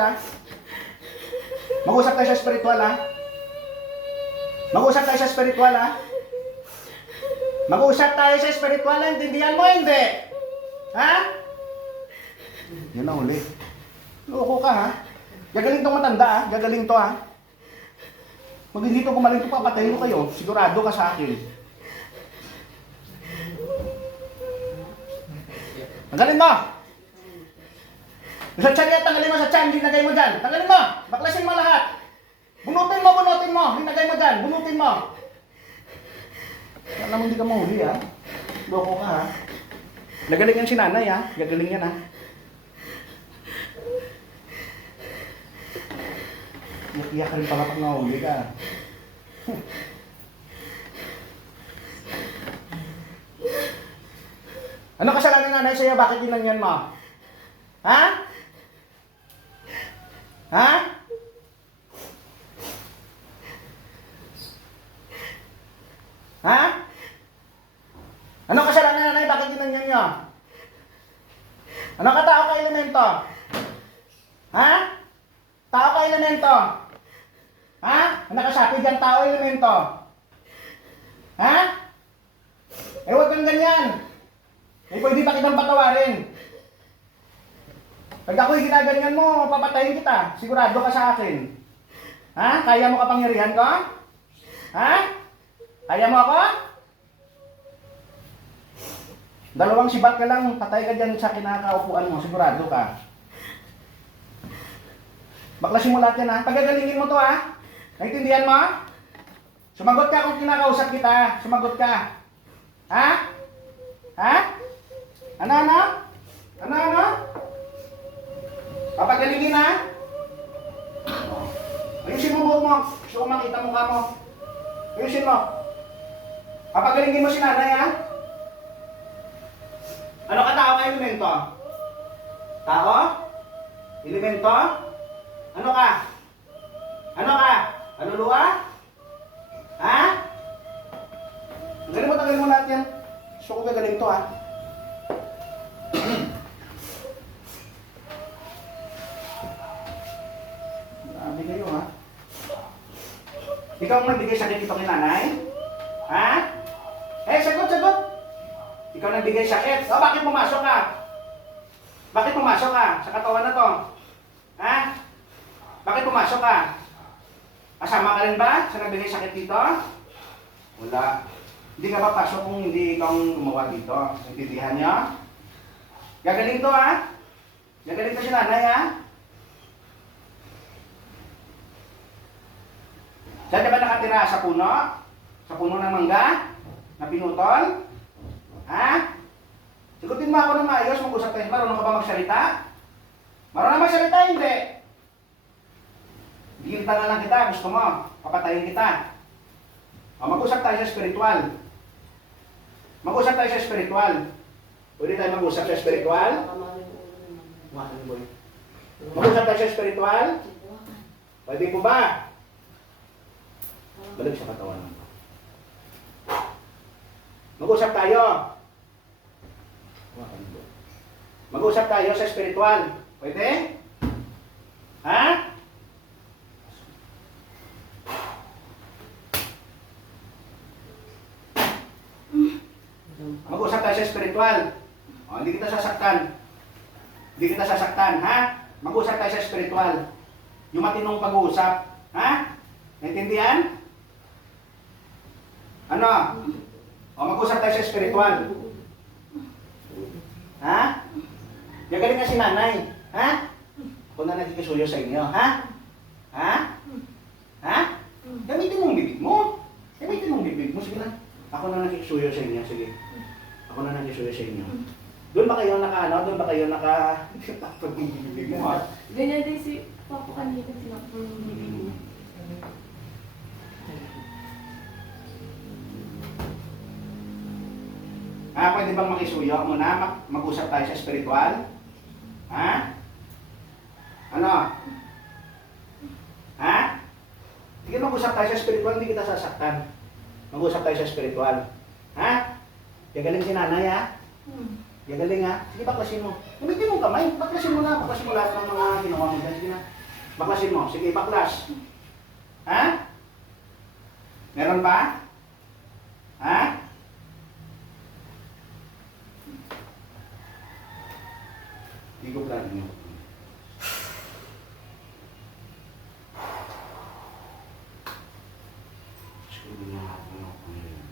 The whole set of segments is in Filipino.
ha. Mag-usap tayo sa spiritual ha. Mag-usap tayo sa spiritual ha. Mag-usap tayo sa spiritual, intindihan mo hindi? Ha? Yan na uli. Loko ka ha. Gagaling tong matanda ha. Gagaling to ha. Pag hindi to gumaling to, papatayin ko kayo. Sigurado ka sa akin. Tanggalin mo! Sa tiyan yan, tanggalin mo sa tiyan. Linagay mo dyan. Tanggalin mo! Baklasin mo lahat. Bunutin mo, bunutin mo. Linagay mo dyan. Bunutin mo. Alam mo, hindi ka mahuli ha. Loko ka ha. Gagaling yan si nanay ha. Gagaling yan ha. Iyak ka rin pala pag nahuli ka. Ano kasalanan ng nanay sa'yo? Bakit ginanyan mo? Ha? Ha? Ha? Ano kasalanan ng nanay? Bakit ginanyan nyo? Ano ka tao ka elemento? Ha? Tao ka elemento? Ha? Ang nakasapi dyan, tao elemento? Ha? Eh, huwag kang ganyan. Eh, pwede pa kitang patawarin. Pag ako'y ginaganyan mo, papatayin kita. Sigurado ka sa akin. Ha? Kaya mo kapangyarihan ko? Ha? Kaya mo ako? Dalawang sibat ka lang, patay ka dyan sa kinakaupuan mo. Sigurado ka. Baklasin mo lahat yan ha. Pagagalingin mo to ha. Naintindihan mo? Sumagot ka kung kinakausap kita. Sumagot ka. Ha? Ha? Ano? Ano? Papagalingin ha? Ayusin mo buhok mo. Gusto ko makita mukha mo. Ayusin mo. Papagalingin mo si nanay ha? Ano ka tao ka elemento? Tao? Elemento? Ano ka? Ano ka? Kaluluwa? Ha? Tanggalin mo lahat yan. Gusto ko gagaling to ha. Grabe kayo ha. Ikaw ang nagbigay sakit ito kay nanay? Ha? Eh, sagot! Ikaw nagbigay sakit. O, bakit pumasok ka? Bakit pumasok ka sa katawan na to? Ha? Bakit pumasok ka? Kasama ka rin ba sa nagbigay sakit dito? Wala. Hindi ka papasok kung hindi ikaw gumawa dito. Intindihan niyo? Gagaling to ha? Gagaling to si nanay ha? Saan ka ba nakatira? Sa puno? Sa puno ng mangga? Na pinutol? Ha? Sigutin mo ako ng maayos, mag-usap tayo. Marunong ka ba magsalita? Marunong magsalita, hindi. Ginta na lang kita, gusto mo. Papatayin kita. O, mag-usap tayo sa spiritual. Mag-usap tayo sa spiritual. Pwede tayo mag-usap sa spiritual? Mag-usap tayo sa spiritual? Pwede po ba? Balik sa katawan. Mag-usap tayo. Mag-usap tayo sa spiritual. Pwede? Ha? Mag-usap tayo sa spiritual. O, hindi kita sasaktan. Hindi kita sasaktan, ha? Mag-usap tayo sa spiritual. Yung matinong pag-uusap. Ha? Naintindihan? Ano? O, mag-usap tayo sa spiritual. Ha? Gagaling nga si nanay. Ha? Ako na nagkikisuyo sa inyo, ha? Ha? Ha? Gamitin mo ang bibig mo. Gamitin mo ang bibig mo. Sige na. Ako na nagkikisuyo sa inyo. Sige. Ako na nagkikisuyo sa inyo. Doon ba kayo Doon ba kayo pag bibig mo, ha? Ganyan din si Papa kanina sinakpan yung bibig niya. Pwede bang makisuyo muna? Mag-usap tayo sa spiritual? Ha? Ano? Ha? Sige, mag-usap tayo sa spiritual, hindi kita sasaktan. Mag-usap tayo sa spiritual. Ha? Gagaling si nanay, ha? Gagaling, ha? Sige, baklasin mo. Gamitin mo kamay. Baklasin mo na. Baklasin mo lahat ng mga ginawa mo dyan. Sige na. Baklasin mo. Sige, baklas. Ha? Meron pa? Ha? Hindi ko plano nyo. Siguro na ako ngayon.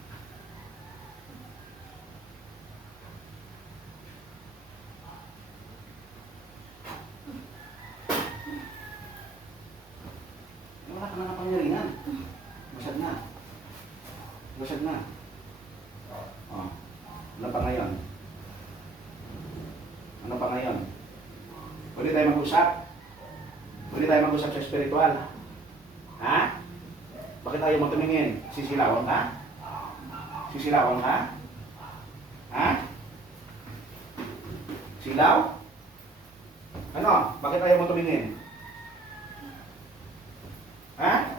Wala ka na kapangyarihan. Basag na. Basag na. Oh. Ano pa ngayon? Ano pa ngayon? Pwede tayo mag-usap? Pwede tayo mag-usap sa spiritual? Ha? Bakit ayaw mo tumingin? Sisilawan ka? Sisilawan ka? Ha? Silaw? Ano? Bakit ayaw mo tumingin? Ha?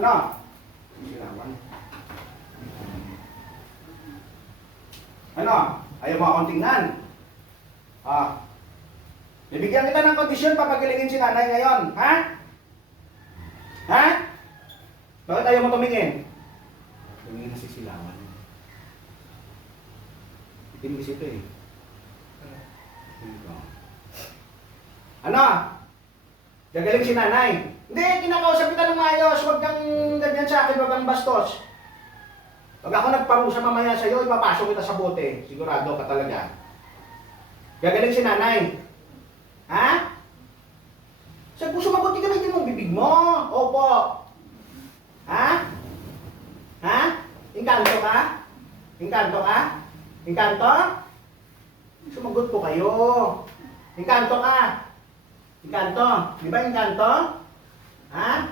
Ano? Sisilawan. Ano? Ayaw mo akong tingnan? Ah. Bibigyan kita ng kondisyon, papagilingin si nanay ngayon. Ha? Ha? Bakit ayaw mo tumingin? Tumingin na sisilawan. Itim kasi ito eh. Dito. Ano? Gagaling si nanay. Hindi, kinakausap kita ng maayos. Huwag kang ganyan sa akin, huwag kang bastos. Pag ako nagparusa mamaya sa'yo, ipapasok kita sa bote. Sigurado ka talaga. Gagaling si nanay. Ha? Sabi ko, sumagot ka na yung bibig mo. Opo. Ha? Ha? Inkanto ka? Inkanto ka? Inkanto? Sumagot po kayo. Inkanto ka? Inkanto? Di ba inkanto? Ha?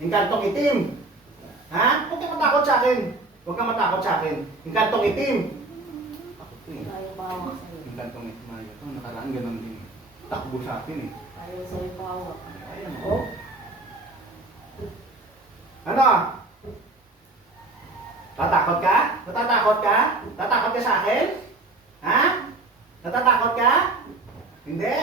Inkantong itim. Ha? Huwag kang matakot sa akin. Huwag kang matakot sa akin. Inkantong itim. Takot ko eh. Ayaw bawa sa'yo. Inkantong itim na ito. Nakaraan ganun din. Takbo sa akin eh. Ayaw sa'yo bawa. Ayan o. Ano? Tatakot ka? Natatakot ka? Tatakot ka sa akin? Ha? Natatakot ka? Hindi?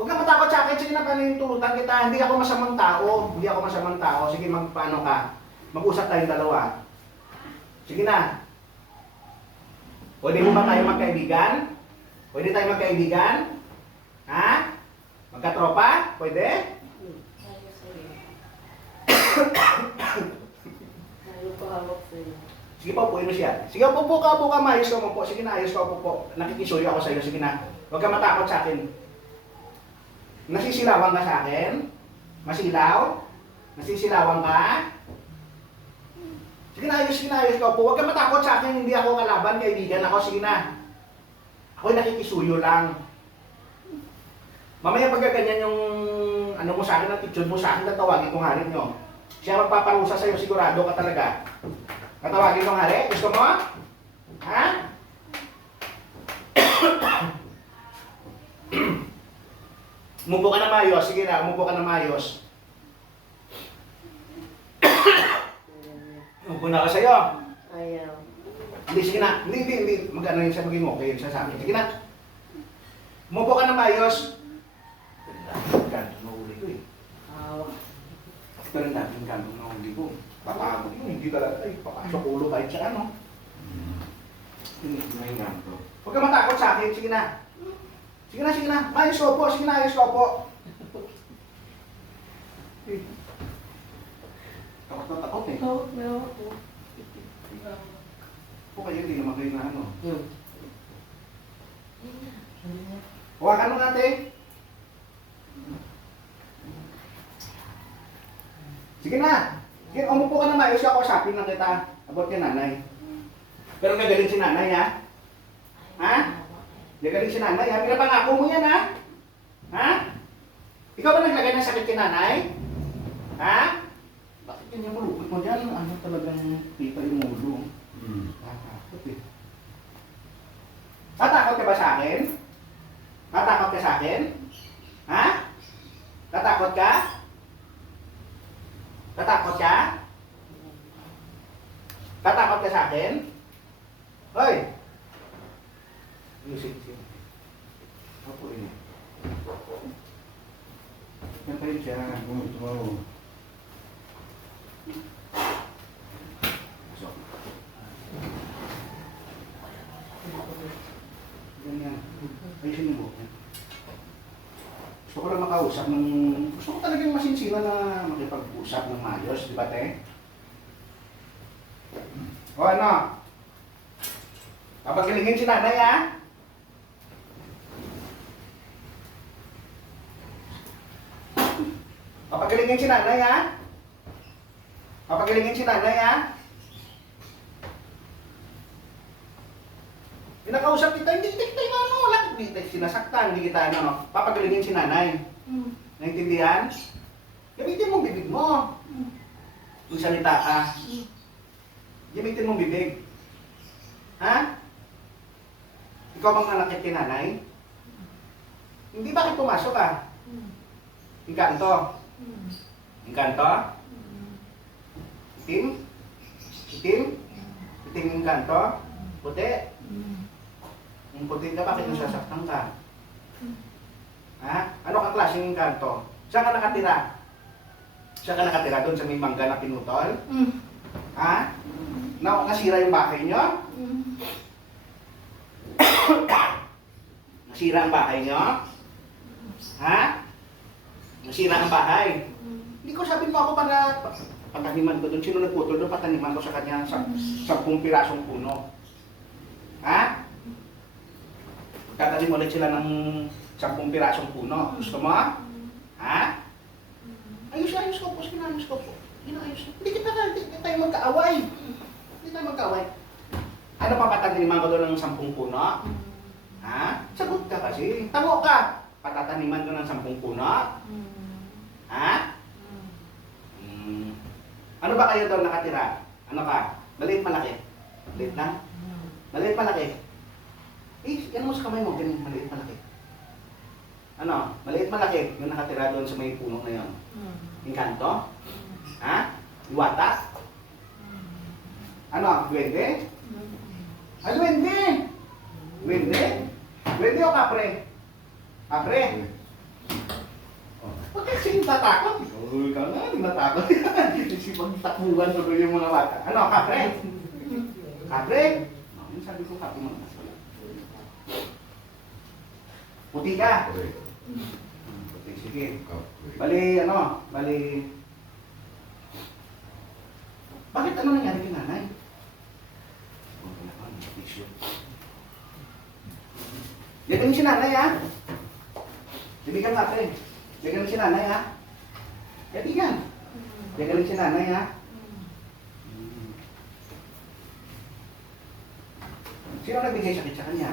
Huwag kang matakot sa akin. Sige na, panintulutan kita. Hindi ako masamang tao. Hindi ako masamang tao. Sige, magpaano ka? Mag-usap tayong dalawa. Sige na. Pwede mo ba tayo magkaibigan? Pwede tayo magkaibigan? Ha? Magkatropa? Pwede? Ayaw sa'yo. Ayaw pahawak sa'yo. Sige pa, upuin mo siya. Sige, upo ka, maayos ka mo po. Sige na, ayos ka po. Nakikisuyo ako sa iyo. Sige na. Huwag ka matakot sa akin. Nasisilawan ka sa akin? Masilaw? Nasisilawan ka? Sige na, ayos ka po. Huwag ka matakot sa akin. Hindi ako kalaban, kaibigan ako. Sige na. Ako'y nakikisuyo lang. Mamaya pagka ganyan yung ano mo sa akin, attitude mo sa akin, tatawagin kong hari nyo. Siya magpaparusa sa'yo, sigurado ka talaga. Tatawagin kong hari? Gusto mo? Ha? Umupo ka na maayos. Sige na, umupo ka na maayos. Umupo na ako sa'yo. Ayaw. Hindi, sige na. Hindi. Mag-ano yun siya, maging okay yun siya sa akin. Sige na. Umupo ka na maayos. Kanto na uli ko eh. Hawak. Pero natin kanto na uli ko. Papagod yun, hindi talaga. Ay, papasok ulo kahit sa ano. Hindi, may kanto. Huwag ka matakot sa akin. Sige na. Sige na. Ayos ko po. Sige na, ayos ko po. Takot na takot eh. Hawak na hawak po. Po kayo, hindi naman kayo na ano. Hawakan mo natin. Sige na. Sige, umupo ka na maayos ka. Kausapin lang kita. Abot kay nanay. Pero gagaling si nanay, ha? Ha? Gagaling si nanay, ha? Pinapangako mo yan, ha? Ha? Ikaw ba naglagay ng sakit kay nanay? Ha? Bakit ganyan mo lupit mo dyan? Ano talagang tita yung ulo? Tatakot eh. Tatakot ka ba sa akin? Tatakot ka sa akin? Ha? Tatakot ka? Tatakot ka? Tatakot ka sa akin? Hoy! Music. Opo yun. Yan pa yun siya. Tumawa. So. Ganyan. Ayusin yung buhok niya. Gusto ko lang makausap ng... Gusto ko talagang masinsira na makipag-usap ng maayos, di ba, te? O ano? Papagilingin si nanay, ha? Papagilingin si nanay, ha? Papagilingin si nanay, ha? Pinakausap kita, hindi kita yung ano, wala. Hindi kita sinasaktan, hindi kita ano. Papagilingin si nanay. Mm. Naintindihan? Gamitin mong bibig mo. Kung salita ka. Gamitin mong bibig. Ha? Ikaw bang nanakit kay nanay? Hindi, bakit pumasok ka? Engkanto. Engkanto? Itim? Itim? Itim yung engkanto? Puti? Yung puti ka, bakit nasasaktan ka? Ha? Ano kang klaseng engkanto? Saan ka nakatira? Saan ka nakatira? Doon sa may mangga na pinutol? Ha? Nasira yung bahay nyo? Nasira ang bahay nyo? Ha? Nasira ang bahay? Hindi ko sabihin mo ako para pataniman ko doon. Sino nagputol doon? Pataniman ko sa kanya sa 10 pirasong puno. Ha? Tatanim ulit sila ng 10 pirasong puno. Gusto mo? Ha? Ayos ko po. Sinayos ko po. Inayos ko. Hindi tayo magkaaway. Hindi tayo magkaaway. Ano pa pataniman ko doon ng 10 puno? Ha? Sagot ka kasi. Tamo ka. Patataniman ko ng 10 puno? Ha? Ano ba kayo doon nakatira? Ano ka? Maliit malaki? Maliit na? Maliit malaki? Yan mo sa kamay mo. Ganyan, maliit malaki. Ano? Maliit malaki yung nakatira doon sa may puno na yun. Engkanto? Ha? Iwata? Ano? Duwende? Ah, duwende! Duwende? Duwende o kapre? Kapre? Huwag kasi tatakot. Uy, ka nga, natakot. Kasi pagtakbuhan ko yung mga bata. Ano, kapre? Kapre? Yung sabi ko, kapre mga nasa. Puti ka? Puti, sige. Bali, ano? Bali... Bakit ano nangyari kay nanay? Ganyan si nanay, ha? Ibigan natin. Ganyan si nanay, ha? Ibigan. Ganyan si nanay, ha? Sino nagbigay sakit sa kanya?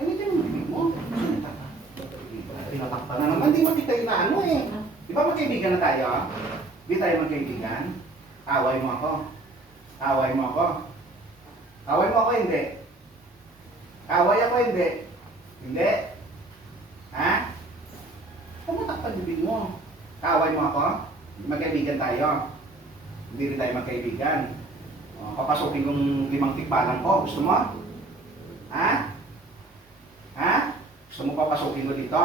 Gamitin mo bibig mo. Tinatakpan na naman. Di matitay na ano eh. Di ba magkaibigan na tayo? Di tayo magkaibigan? Away mo ako. Away mo ako. Away mo ako, hindi. Away ako, hindi. Hindi. Ha? Pumatakpan bibig mo. Away mo ako. Magkaibigan tayo. Hindi rin tayo magkaibigan. Papasukin kong 5 tikbalang ko. Gusto mo? Ha? Ha? Gusto mo papasukin ko dito?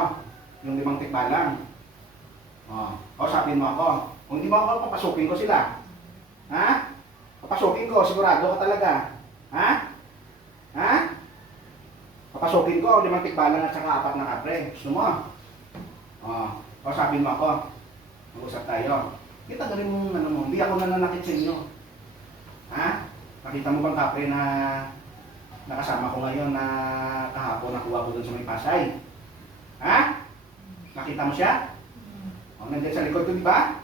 Yung 5 tikbalang. Kausapin mo ako. Kung hindi mo ako, papasukin ko sila. Ha? Papasukin ko, sigurado ka talaga. Ha? Ha? Papasukin ko, 5 tikbalang at saka 4 na kapre. Gusto mo? Kausapin mo ako. Mag-usap tayo. Kita ka rin mong ano mo, hindi ako nananakit sa inyo. Ha? Nakita mo bang kapre na nakasama ko ngayon na kahapon nakuha ko dun sa may Pasay? Ha? Nakita mo siya? Nandiyan sa likod ko, di ba?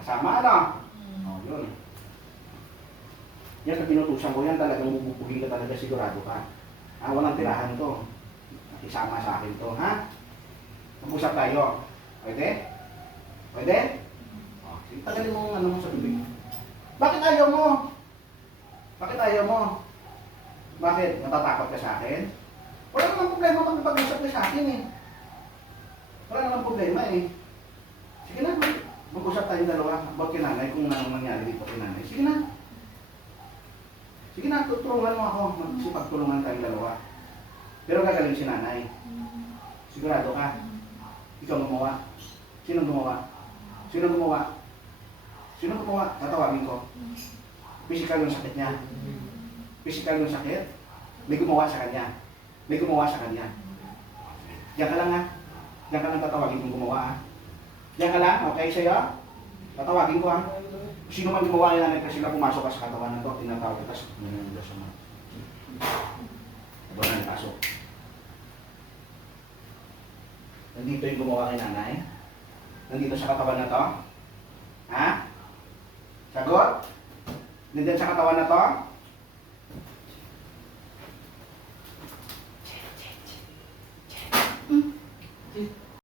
Kasama, ano? Yun. Yan, sa pinutusan ko yan, talagang bubugin ka talaga, sigurado ka. Walang tirahan to. Nakisama sa akin to, ha? Mag-usap tayo. Pwede? Pwede? Sige, tagalin mo ano mo sa tubig. Bakit ayaw mo? Bakit ayaw mo? Bakit? Natatakot ka sa akin? Wala namang problema pag napag-usap ka sa akin eh. Wala namang problema eh. Sige na, Mag-usap tayong dalawa about kay nanay kung anong nangyari dito kay nanay. Sige na. Sige na, tutulungan mo ako. Magsipagtulungan tayong dalawa. Pero gagaling si nanay. Sigurado ka. Ikaw gumawa. Sino gumawa? Sino gumawa? Sino gumawa? Tatawagin ko. Physical yung sakit niya. Physical yung sakit. May gumawa sa kanya. May gumawa sa kanya. Diyan ka lang ha. Diyan ka lang tatawagin kung gumawa ha. Diyan ka lang, okay sa'yo? Tatawagin ko ha. Sino man gumawa yan kasi sila pumasok ka sa katawan na to, tinatawag ka sa mga sa mga. Wala nang pasok. Nandito yung gumawa kay nanay. Nandito sa katawan na to. Ha? Sagot? Nandito sa katawan na to?